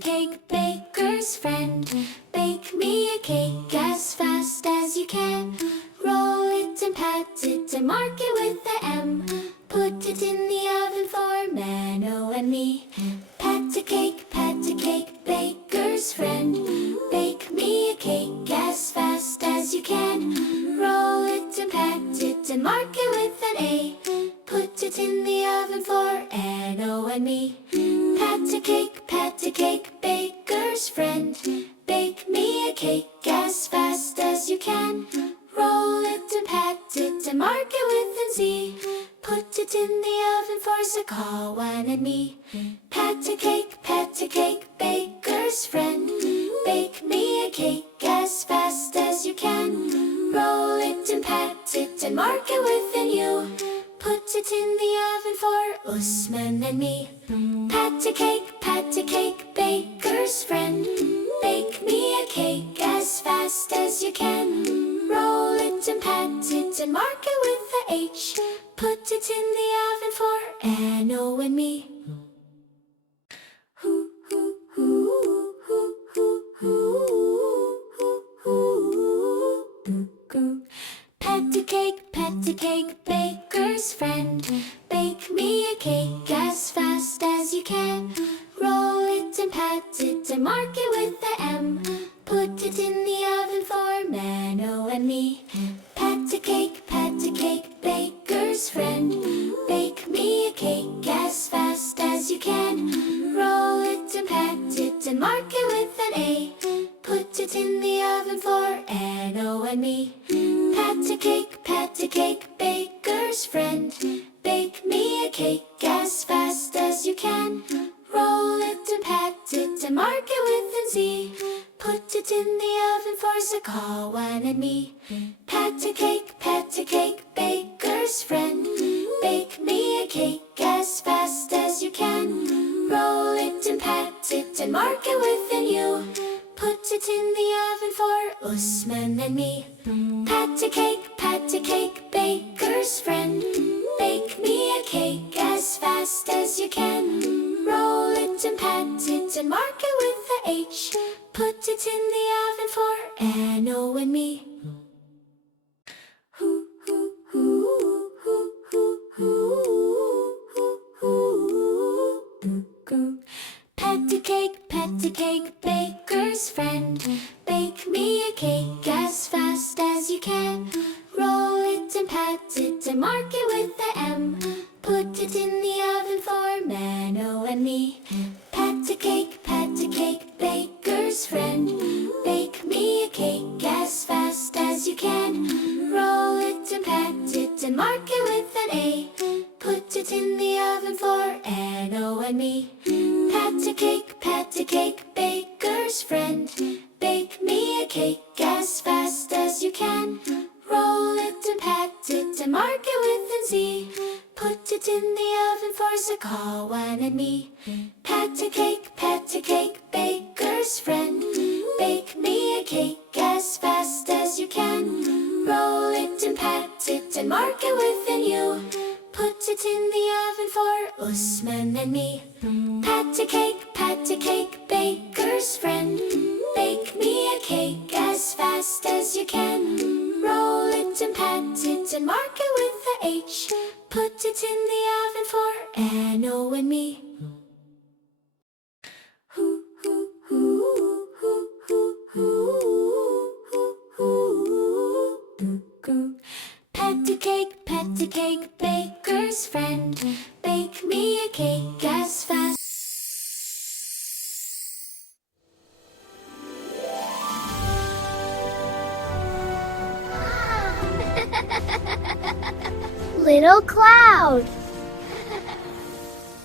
cake, baker's friend. Bake me a cake as fast as you can. Roll it and pat it and mark it with the M. Put it in the oven for Mano and me. Pat a cake, baker's friend. Bake me a cake as fast as you can. Roll it and pat it and mark it with an A. Put it in the oven for Anno and me. Pat a cake, baker's friend. Bake me a cake as fast as you can. Roll it and pat it and mark it with an Z. Put it in the oven for Zakawan and me. Pat a cake, baker's friend. Bake me a cake as fast as you can. Roll it and pat it and mark it with an U. Put it in the oven for Usman and me. Pat a cake, baker's friend. Bake me a cake as fast as you can. Roll it and pat it and mark it with the H. Put it in the oven for Anno and me. Pat a cake, baker's friend. Bake me a cake as fast as you can. Roll it and pat it and mark it with the M. Put it in the oven for Mano and me. Pat a cake, baker's friend. Bake me a cake as fast as you can. Roll it and pat it and mark it with an A. Put it in the oven for Anno and me. Pat a cake, baker's friend. Bake me a cake as fast as you can. Roll it and pat it and mark it with an Z. Put it in the oven for Zakawan and me. Pat a cake, baker's friend. Bake me a cake as fast as you can. Roll it and pat it and mark it with an U. Put it in the oven for Usman and me. Pat a cake, baker's friend. Bake me a cake as fast as you can. Roll it and pat it and mark it with the H. Put it in the oven for Anno and me. Pat a cake, baker's friend. Bake me a cake as fast as you can. Roll it and pat it and mark it with the M. Put it in the oven for Mano and me. Pat a cake, baker's friend. Bake me a cake as fast as you can. Roll it and pat it and mark it with an A. Put it in the oven for Anno and me. Pat a cake, baker's friend. Bake me a cake as fast as you can. Roll it and pat it and mark it with an Z. Put it in the oven for Zakawan and me. Pat a cake, baker's friend. Bake me a cake as fast as you can. Roll it and pat it and mark it with an U. Put it in the oven for Usman and me. Pat a cake, baker's friend. Bake me a cake as fast as you can. Roll it and pat it and mark it with the H. Put it in the oven for Anno and me. Pat a cake, baker's friend. Bake me a cake as fast. Little cloud.